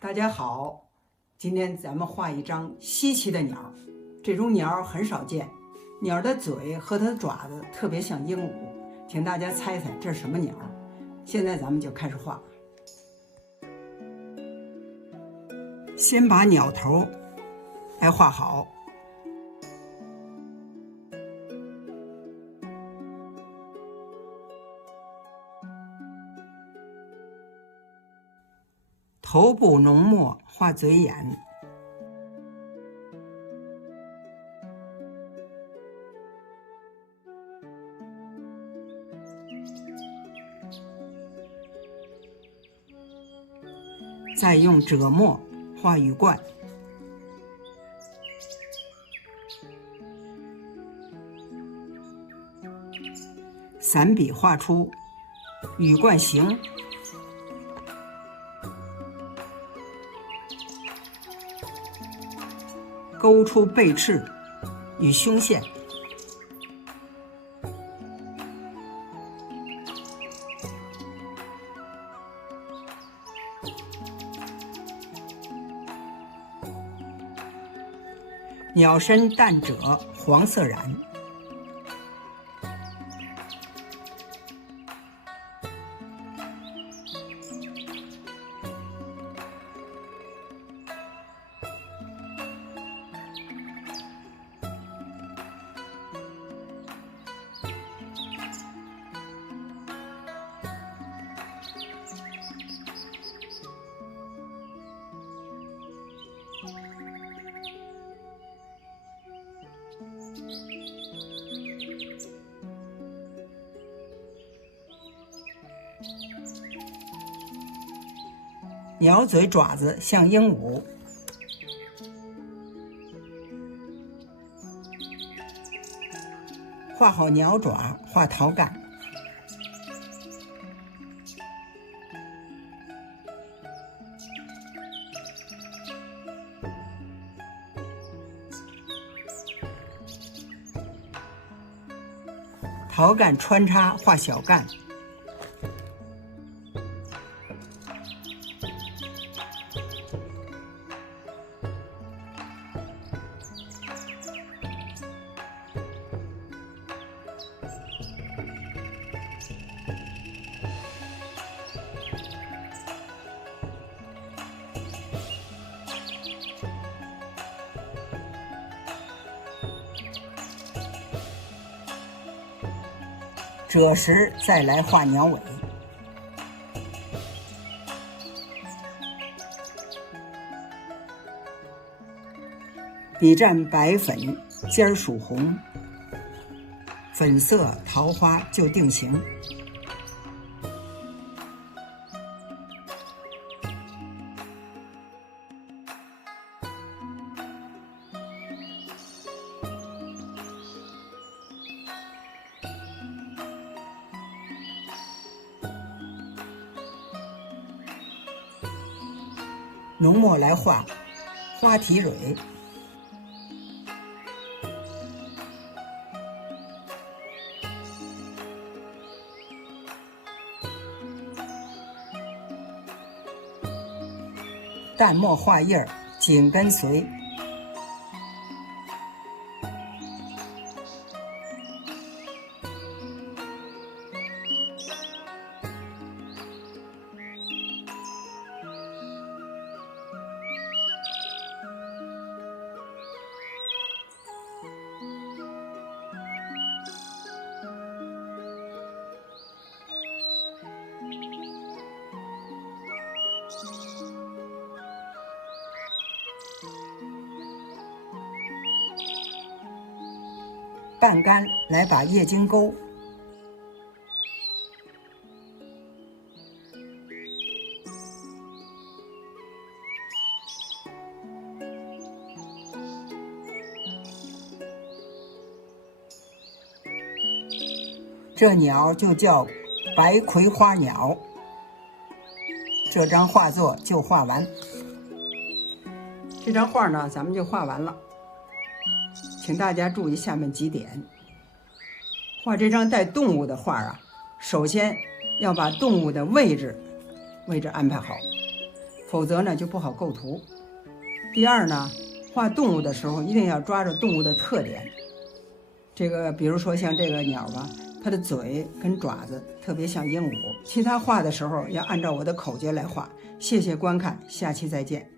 大家好，今天咱们画一张稀奇的鸟。这种鸟很少见，鸟的嘴和它的爪子特别像鹦鹉，请大家猜猜这是什么鸟？现在咱们就开始画。先把鸟头来画好，头部浓墨画嘴眼，再用赭墨画羽冠，散笔画出羽冠形，勾出背翅与胸线，鸟身淡赭黄色染，鸟嘴爪子像鹦鹉，画好鸟爪，画桃干，桃干穿插画小干，赭时再来画鸟尾，笔蘸白粉，尖儿属红，粉色桃花就定型。浓墨来画花蹄蕊，淡墨画印儿紧跟随，半干来把叶茎钩，这鸟就叫白葵花鸟。这张画作就画完。这张画呢，咱们就画完了。请大家注意下面几点。画这张带动物的画啊，首先要把动物的位置安排好，否则呢就不好构图。第二呢，画动物的时候一定要抓着动物的特点。这个比如说像这个鸟吧，它的嘴跟爪子特别像鹦鹉。其他画的时候要按照我的口诀来画。谢谢观看，下期再见。